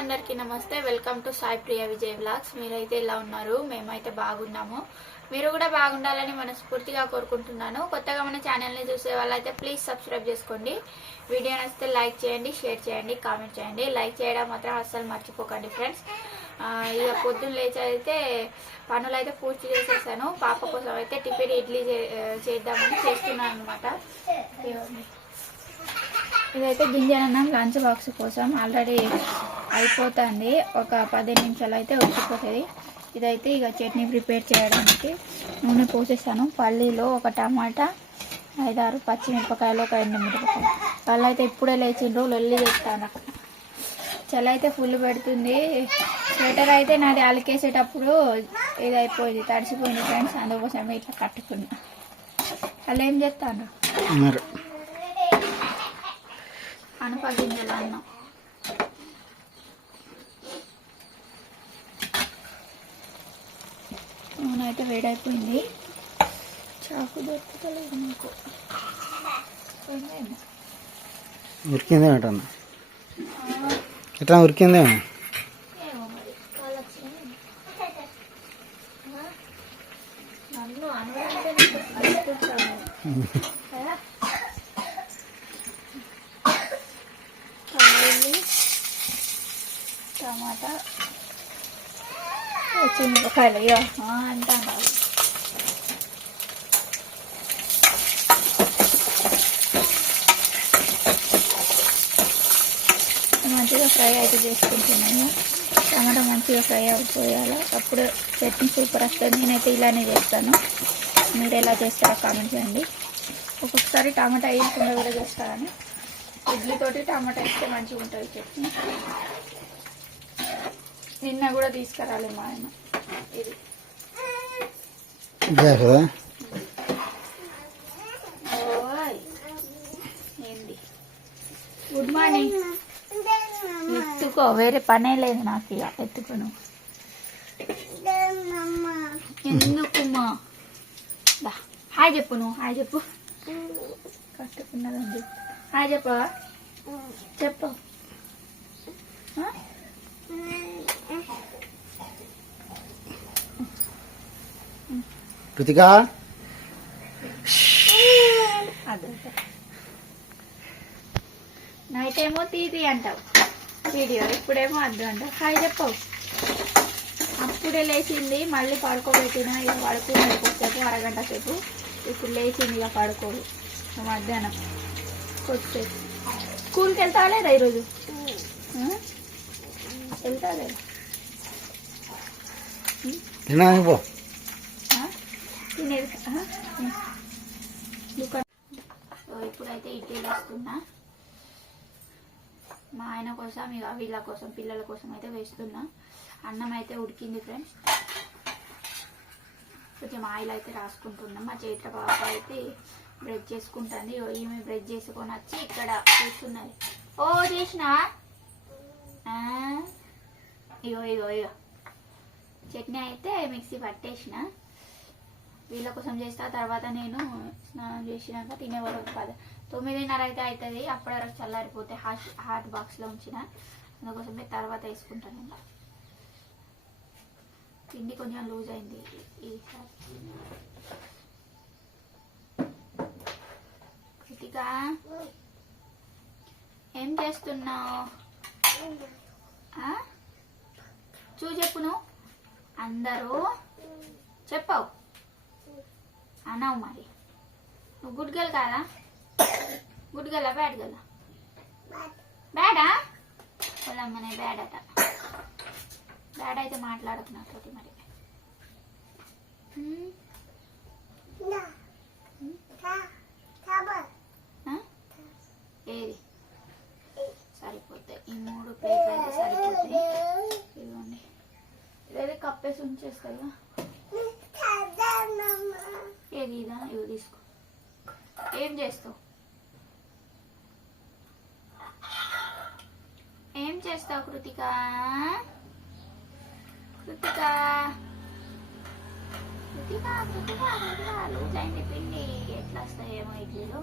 అందరికీ నమస్తే. Welcome to Sai Priya Vijay vlogs మీరైతే ఇలా ఉన్నారు? మేమైతే బాగున్నాము. మీరు కూడా బాగుండాలని మనస్ఫూర్తిగా కోరుకుంటున్నాను. కొత్తగా మన ఛానల్ని చూసే వాళ్ళైతే ప్లీజ్ సబ్స్క్రైబ్ చేసుకోండి. వీడియో నచ్చితే లైక్ చేయండి షేర్ చేయండి కామెంట్ చేయండి. లైక్ చేయడం మాత్రం అస్సలు మర్చిపోకండి ఫ్రెండ్స్. ఇక పొద్దున్న లేచి అయితే పనులు అయితే పూర్తి చేసేసాను. పాప కోసం అయితే టిఫిన్ ఇడ్లీ చే- చేద్దామని చేస్తున్నాను అనమాట ఇదైతే గింజనన్నం లంచ్ బాక్స్ కోసం. ఆల్రెడీ అయిపోతుంది. ఒక పదిహేను నిమిషాలు అయితే వచ్చిపోతుంది ఇదైతే ఇక చట్నీ ప్రిపేర్ చేయడానికి నూనె పోసేసాను. పల్లీలో ఒక టమాటా ఐదారు పచ్చిమిరపకాయలు ఒక ఎండు మిరపకాయలు. వాళ్ళు అయితే ఇప్పుడే లేచిండ్రు లొల్లి చేస్తాను. చలి అయితే ఫుల్ పెడుతుంది. స్వెటర్ అయితే నాది అలికేసేటప్పుడు ఇది అయిపోయింది తడిసిపోయింది ఫ్రెండ్స్. అందుకోసం ఇట్లా కట్టుకున్నా. వాళ్ళు ఏం చేస్తాను మరి అనప గింజలు అన్నం. నూనె అయితే వేడైపోయింది. చాకు దొరుకుతలేదు నాకు. పోయిందేమో. ఉరికిందే అన్న ఎట్లా ఉరికిందే? ఏమో మరి వాళ్ళకి నన్ను అనవరంటే అనుకుంటాను కదా? పల్లీలు టమాటా చిన్నకాయలు మంచిగా ఫ్రై అయితే చేసుకుంటున్నాను టమాటా మంచిగా ఫ్రై అయిపోయాలి అప్పుడు చట్నీ సూపర్ వస్తుంది నేనైతే ఇలానే చేస్తాను మీరు ఎలా చేస్తారో కామెంట్ చేయండి ఒక్కొక్కసారి టమాటా వేయకుండా కూడా చేస్తాను ఇడ్లీతోటి టమాటా వేస్తే మంచిగా ఉంటుంది చట్నీ నిన్న కూడా తీసుకురాలి మా ఆయన ఇది ఇదే గుడ్ మార్నింగ్ ఎత్తుకో వేరే పనే లేదు నాకు ఇక. ఎత్తుకోను ఎందుకుమా దా. హాయ్ చెప్పు నువ్వు. హాయ్ చెప్పు. కట్టుకున్నదండి హాయ్ చెప్పవా? చెప్పు. కృతికా నైట్ ఏమో తీది అంటావు. వీడియో ఇప్పుడేమో అద్దు అంటావు. హాయ్ చెప్పవు అప్పుడే లేచింది మళ్ళీ పడుకోబెట్టిన ఇక పడుకున్నది కొద్దిసేపు అరగంట సేపు. ఇప్పుడు లేచింది ఇక పడుకోదు. మధ్యాహ్నం కొద్దిసేపు. స్కూల్కి వెళ్తావా లేదా ఈరోజు? ఆ? వెళ్తావా లేదా? ఇప్పుడైతే ఇడ్లీ వేస్తున్నా. మా ఆయన కోసం ఇక వీళ్ళ కోసం పిల్లల కోసం అయితే వేస్తున్నా. అన్నం అయితే ఉడికింది ఫ్రెండ్స్. కొంచెం ఆయిల్ అయితే రాసుకుంటున్నాం. మా చైత్ర పాప అయితే బ్రెడ్ చేసుకుంటుంది. ఈమె బ్రెడ్ చేసుకొని వచ్చి ఇక్కడ చూస్తున్నది ఓ చేసిన? ఇగో ఇగో ఇగో. చట్నీ అయితే మిక్సీ పట్టేసిన. వీళ్ళ కోసం చేస్తా తర్వాత నేను స్నానం చేసినాక తినే వరకు పద తొమ్మిదిన్నర అయితే అవుతుంది అప్పటి వరకు చల్లారిపోతే హాట్ హాట్ బాక్స్లో ఉంచిన. అందుకోసమే తర్వాత వేసుకుంటాను ఇంకా. పిండి కొంచెం లూజ్ అయింది ఈసారి కృతిక ఏం చేస్తున్నావు? చూ చెప్పు నువ్వు. అందరూ చెప్పావు. అన్నావు మరి. నువ్వు గుడ్ గర్ల్ కాదా? గుడ్ గర్లా బ్యాడ్ గర్లా? బ్యాడా? వాళ్ళమ్మనే బ్యాడ్ అట బ్యాడ్ అయితే మాట్లాడకు నాతోటి మరి. ఏది? సరిపోతాయి ఈ మూడు ప్లేట్లు అయితే సరిపోతాయి. ఇదిగోండి. ఇదేది కప్పేసి ఉంచేస్తాయి ఏది ఇదా ఇవి తీసుకో. ఏం చేస్తావు? ఏం చేస్తావు కృతిక? కృతిక? కృతిక కృతిక కృతిక లూజ్ అయింది పిండి. ఎట్లా వస్తాయేమో ఇడ్లీలో.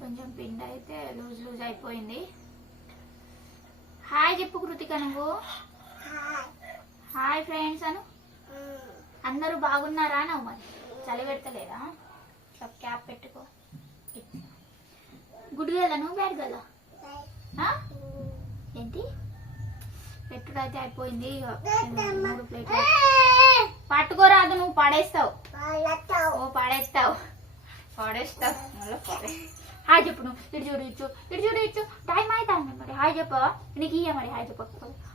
కొంచెం పిండి అయితే లూజ్ లూజ్ అయిపోయింది. హాయ్ చెప్పు కృతిక నువ్వు. హాయ్. ఫ్రెండ్స్ అను. అందరూ బాగున్నారా నవ్వు మరి? చలి పెడతలేదా ఇట్లా క్యాప్ పెట్టుకో. గుడ్ గల నువ్వు బ్యాడ్ గల ఏంటి? పెట్టుడు అయితే అయిపోయింది ఇక పట్టుకోరాదు నువ్వు పడేస్తావు. ఓ పడేస్తావు. పడేస్తావు. మళ్ళీ పడే. హాయ్ చెప్పు నువ్వు. ఇటు చూడు ఇచ్చు ఇటు చూడు ఇచ్చు టైం అవుతాంది మరి. హాయ్ చెప్పవా నీకు ఇయ్య మరి. హాయ్ చెప్పు.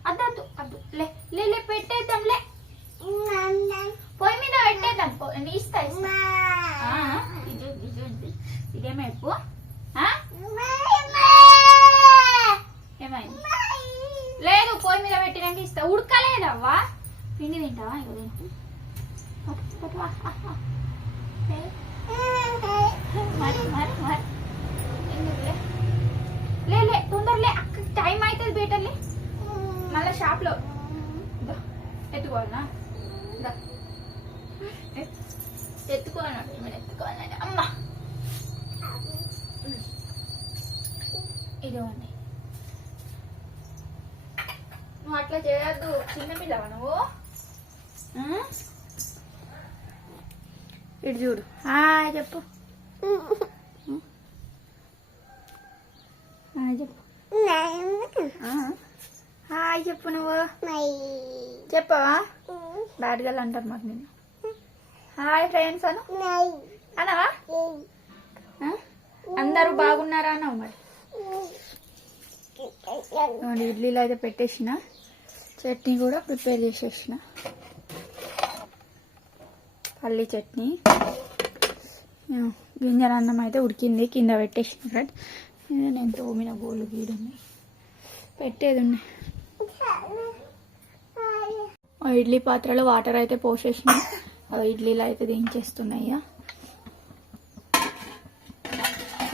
అద్దు అద్దు. లే లే లే పెట్టేద్దాం లే పొయ్యి మీద పెట్టేద్దాం పో- నీ ఇస్తా. ఇదేమో? ఏమైంది? లేదు పొయ్యి మీద పెట్టినాక ఇస్తా. ఉడకలేదవ్వా? పిండి తింటావా? ఇక తిను. పట్టు, పట్టు, వా, వా, వా. లే. మరి మరి మరి. ఎందుకులే? లే లే తొందరలే. అక్క టైం అవుతుంది బేటర్లే. మళ్ళీ షాప్లో. ఎత్తుకోవాలనా? ఎత్తుకోవాలన్నాడు మీరు ఎత్తుకోవాలని అమ్మ ఇదిగోండి నువ్వు అట్లా చేయొద్దు. చిన్న పిల్లవా నువ్వు? ఇటు చూడు. హాయ్ చెప్పు. హాయ్ చెప్పు. హాయ్ చెప్పు నువ్వు. చెప్పవా? బ్యాడ్ గర్ల్ అంటారు మాకు నిన్ను. హాయ్ ఫ్రెండ్స్ అను. అనవా? అందరూ బాగున్నారా అన్నావు మరి? ఇడ్లీలు అయితే పెట్టేసిన. చట్నీ కూడా ప్రిపేర్ చేసేసిన. పల్లి చట్నీ. గింజల అన్నం అయితే ఉడికింది. కింద పెట్టేసిన ఫ్రెండ్ నేను తోమిన గోళ్ళు గీడు ఉన్నాయి పెట్టేది ఉన్నాయి ఆ ఇడ్లీ పాత్రలో వాటర్ అయితే పోసేసిన. ఆ ఇడ్లీలు అయితే దించేస్తున్నాయి.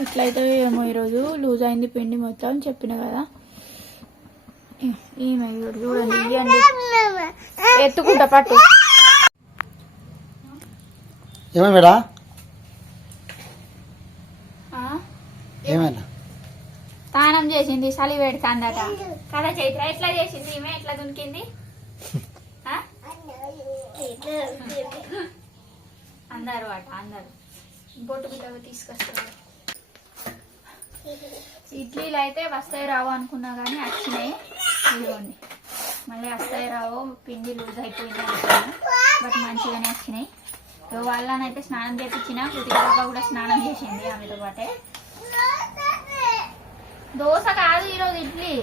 ఇట్లయితే ఏమో ఈరోజు లూజ్ అయింది పిండి మొత్తం చెప్పిన కదా. ఈమె చూడు చూడండి ఇవ్వండి ఎత్తుకుంటా పట్టు. ఏమైనా మేడా ఆ? ఏమైనా స్నానం చేసింది చలి పెడుతుందట. కదా చైత్ర ఎట్లా చేసింది ఈమె? ఎట్లా దునికింది? అందరు అట అందరు. బొట్టు బిడ్డ తీసుకొస్తారు. ఇడ్లీలు అయితే వస్తాయి రావు అనుకున్నా కానీ వచ్చినాయి. ఇదిగోండి. మళ్ళీ వస్తాయి రావు పిండి లూజ్ అయిపోయింది బట్ మంచిగానే వచ్చినాయి. వాళ్ళనైతే స్నానం చేపించిన కృతిక కూడా స్నానం చేసింది ఆమెతో పాటే. దోశ కాదు ఈరోజు ఇడ్లీ.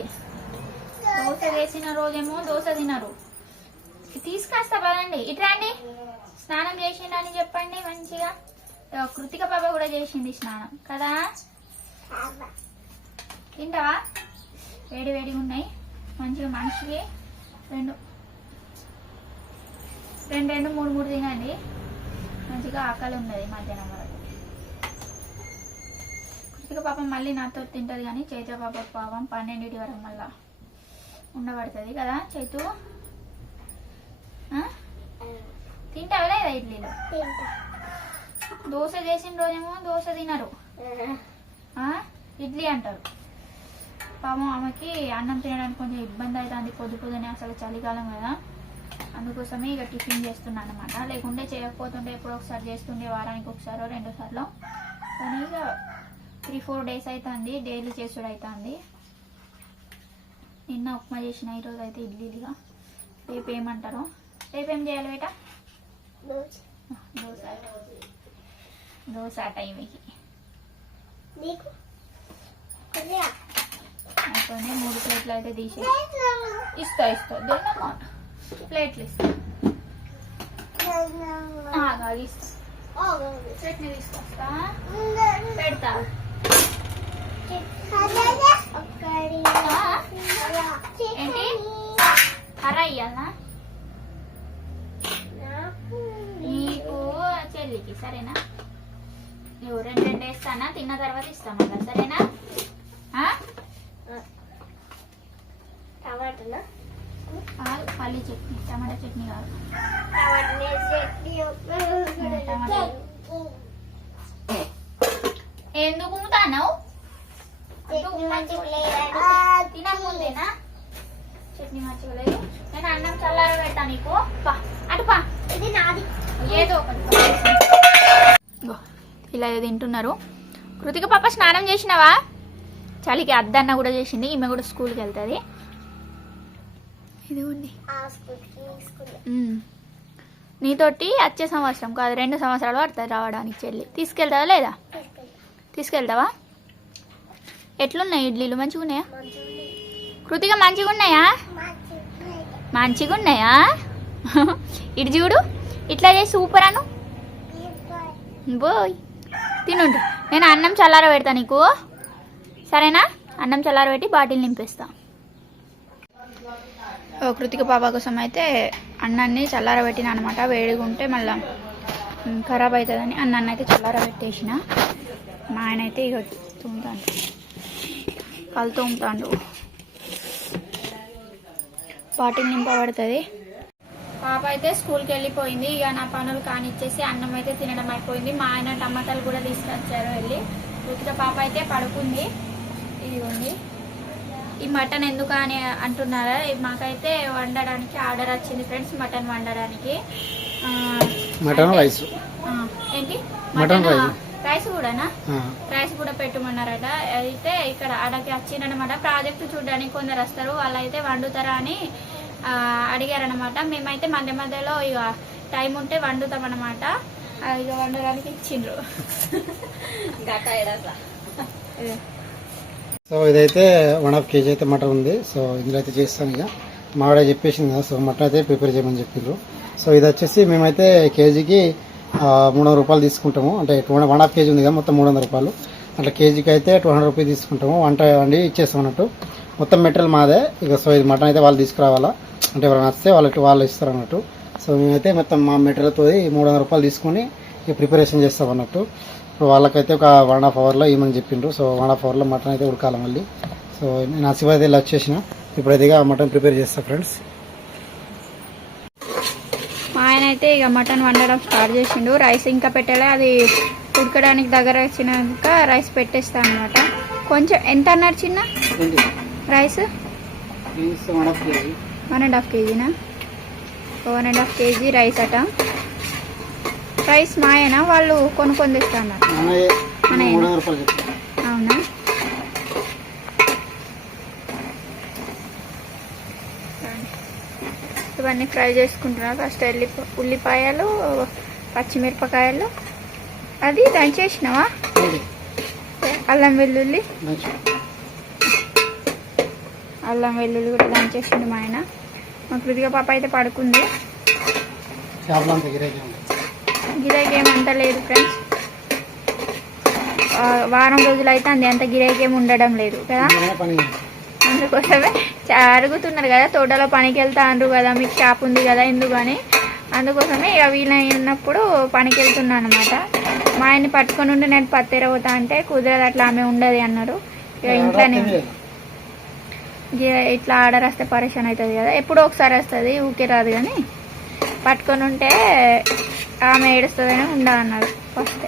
దోశ వేసిన రోజేమో దోశ తినరు. తీసుకొస్తా పదండి. అండి స్నానం చేసిండని చెప్పండి మంచిగా. కృతిక పాప కూడా చేసింది స్నానం. కదా? తింటావా? వేడి వేడిగా ఉన్నాయి. మంచిగా మనిషికి రెండు. రెండు రెండు మూడు మూడు తినండి. మంచిగా ఆకలి ఉన్నది మధ్యాహ్నం వరకు. కృతిక పాపం మళ్ళీ నాతో తింటది కానీ చైత్ర పాప పాపం పన్నెండింటి వరకు మళ్ళా ఉండబడుతుంది కదా చైతు? తింటావా లేదా ఇడ్లీలు దోశ చేసిన రోజేమో దోశ తినరు? ఇడ్లీ అంటారు. పాపం ఆమెకి అన్నం తినడానికి కొంచెం ఇబ్బంది అవుతుంది పొద్దు పొద్దునే అసలు చలికాలం కదా. అందుకోసమే ఇక టిఫిన్ చేస్తున్నాను అనమాట లేకుంటే చేయకపోతుంటే ఎప్పుడో ఒకసారి చేస్తుండే వారానికి ఒకసారో రెండు సార్లు. కానీ ఇక త్రీ ఫోర్ డేస్ అవుతుంది డైలీ చేసుడు అవుతుంది నిన్న ఉప్మా చేసిన ఈరోజు అయితే ఇడ్లీలుగా రేపు ఏమంటారు. రేపు ఏం చేయాలి బేట? దోశ. దోశ. టైంకి అయిపోయినాయి మూడు ప్లేట్లు అయితే తీసి ఇస్తా ఇస్తా. దేనమ్మా ప్లేట్లు ఇస్తా. ఆగా ఇస్తా. చట్నీ తీసుకొస్తా. పెడతా. సరేనా? నువ్వు రెండు రెండు వేస్తానా? తిన్న తర్వాత ఇస్తా మళ్ళా సరేనా? పల్లి చట్నీ టమాటా చట్నీ కాదు. ఎందుకు తినకముందేనా? చట్నీ మంచిగా లేదు. నేను అన్నం చల్లార పెడతా నీకు. పా. అటు పా. ఇది నాది. ఏదో ఒకటి. ఇలా ఏదో తింటున్నారు. కృతిక పాప స్నానం చేసినావా? చలికి అద్దన్న కూడా చేసింది ఈమె కూడా స్కూల్కి వెళ్తుంది. ఉమ్. నీతోటి వచ్చే సంవత్సరం కాదు రెండు సంవత్సరాలు పడుతుంది రావడానికి చెల్లి. తీసుకెళ్తావా లేదా? తీసుకెళ్తావా? ఎట్లున్నాయి ఇడ్లీలు? మంచిగా ఉన్నాయా? కృతిక మంచిగా ఉన్నాయా? మంచిగా ఉన్నాయా ఇటు చూడు ఇట్లా చేసి సూపర్ అను. బోయ్. తినుండు. నేను అన్నం చల్లార పెడతా నీకు. సరేనా? అన్నం చల్లార పెట్టి బాటిల్ నింపేస్తా. ఓ కృతిక పాప కోసం అయితే అన్నాన్ని చల్లార పెట్టిన అనమాట వేడిగా ఉంటే మళ్ళీ ఖరాబ్ అవుతుందని అన్నాన్ని అయితే చల్లార పెట్టేసిన. మా ఆయన అయితే ఇక తుమ్ముతాడు కళ్ళు తోముతాడు. బాటిల్ నింపబడుతుంది. పాప అయితే స్కూల్కి వెళ్ళిపోయింది. ఇక నా పనులు కానిచ్చేసి అన్నం అయితే తినడం అయిపోయింది. మా ఆయన టమాటాలు కూడా తీసుకొచ్చారు వెళ్ళి. కృతిక పాప అయితే పడుకుంది. ఇదిగోండి. ఈ మటన్ ఎందుకు అని అంటున్నారా? మాకైతే వండడానికి ఆర్డర్ వచ్చింది ఫ్రెండ్స్ మటన్ వండడానికి. Mutton rice. ఏంటి? Mutton rice. కూడానా? రైస్ కూడా పెట్టమన్నారట. అయితే ఇక్కడ అడగకి వచ్చిందనమాట ప్రాజెక్ట్ చూడడానికి కొందరు వస్తారు. వాళ్ళు అయితే వండుతారా అని అడిగారనమాట మేమైతే మధ్య మధ్యలో ఇక టైం ఉంటే వండుతాం అనమాట ఇక వండడానికి ఇచ్చిండ్రు. ఇదే. సో ఇదైతే వన్ హాఫ్ కేజీ అయితే మటన్ ఉంది. సో ఇందులో అయితే చేస్తాను ఇక మావిడ చెప్పేసింది కదా సో మటన్ అయితే ప్రిపేర్ చేయమని చెప్పిండ్రు సో ఇది వచ్చేసి మేమైతే కేజీకి ఆ, మూడు వందల రూపాయలు తీసుకుంటాము. అంటే టూ వన్ హాఫ్ కేజీ ఉంది కదా మొత్తం మూడు వందల రూపాయలు. అట్లా కేజీకి అయితే టూ హండ్రెడ్ రూపీస్ తీసుకుంటాము. వంట వండి ఇచ్చేస్తాం అన్నట్టు. మొత్తం మెటీరియల్ మాదే. ఇక సో ఇది మటన్ అయితే వాళ్ళు తీసుకురావాలా? అంటే ఎవరైనా వస్తే వాళ్ళకి వాళ్ళు ఇస్తారు అన్నట్టు. సో మేమైతే మొత్తం మా మెటీరియల్తో మూడు వందల రూపాయలు తీసుకొని ఇక ప్రిపరేషన్ చేస్తాం అన్నట్టు. ఇప్పుడు వాళ్ళకైతే ఒక వన్ హాఫ్ అవర్లో ఇవ్వమని చెప్పిండ్రు. సో వన్ హాఫ్ అవర్లో మటన్ అయితే ఉడకాలి మళ్ళీ. సో నేను అయితే ఇలా వచ్చేసిన. ఇప్పుడైతే ఇక మటన్ ప్రిపేర్ చేస్తా ఫ్రెండ్స్. మా ఆయన అయితే ఇక మటన్ వండడం స్టార్ట్ చేసిండు. రైస్ ఇంకా పెట్టలే. అది ఉడకడానికి దగ్గర వచ్చినాక రైస్ పెట్టేస్తా అనమాట కొంచెం ఎంత అన్నారు చిన్న? Rice one and half కేజీనా? One and half KG rice అట. రైస్ మాయనా? వాళ్ళు కొనుక్కొని తెస్తా అన్నారు అన్నయ్య. మూడు వందల రూపాయలు చెప్పాను అవునా? ఇవన్నీ ఫ్రై చేసుకుంటున్నా. ఫస్ట్ ఎల్లి ఉల్లిపాయలు పచ్చిమిరపకాయలు. అది దంచేసినావా? అల్లం వెల్లుల్లి. అల్లం వెల్లుల్లి కూడా దంచేసిండు మా ఆయన. మా కృతిక పాప అయితే పడుకుంది. గిరాకీ ఏమంత లేదు ఫ్రెండ్స్ వారం రోజులు అయితే అంది అంత గిరాకీ ఉండడం లేదు కదా. అందుకోసమే అడుగుతున్నారు కదా తోటలో పనికి వెళ్తా అంటారు కదా మీకు షాప్ ఉంది కదా ఎందుకు అని అందుకోసమే ఇక వీలైనప్పుడు పనికి వెళ్తున్నా అనమాట మా ఆయన్ని పట్టుకొని ఉండి నేను పత్తెర పోతా అంటే కుదరదు అట్లా ఆమె ఉండదు అన్నారు. ఇక ఇంట్లోనే ఇట్లా ఆర్డర్ వస్తే పరేషాన్ అవుతుంది కదా ఎప్పుడో ఒకసారి వస్తుంది ఊకే రాదు కానీ పట్టుకొని ఉంటే ఆమె ఏడుస్తుందని ఉండాలన్నారు ఫస్ట్.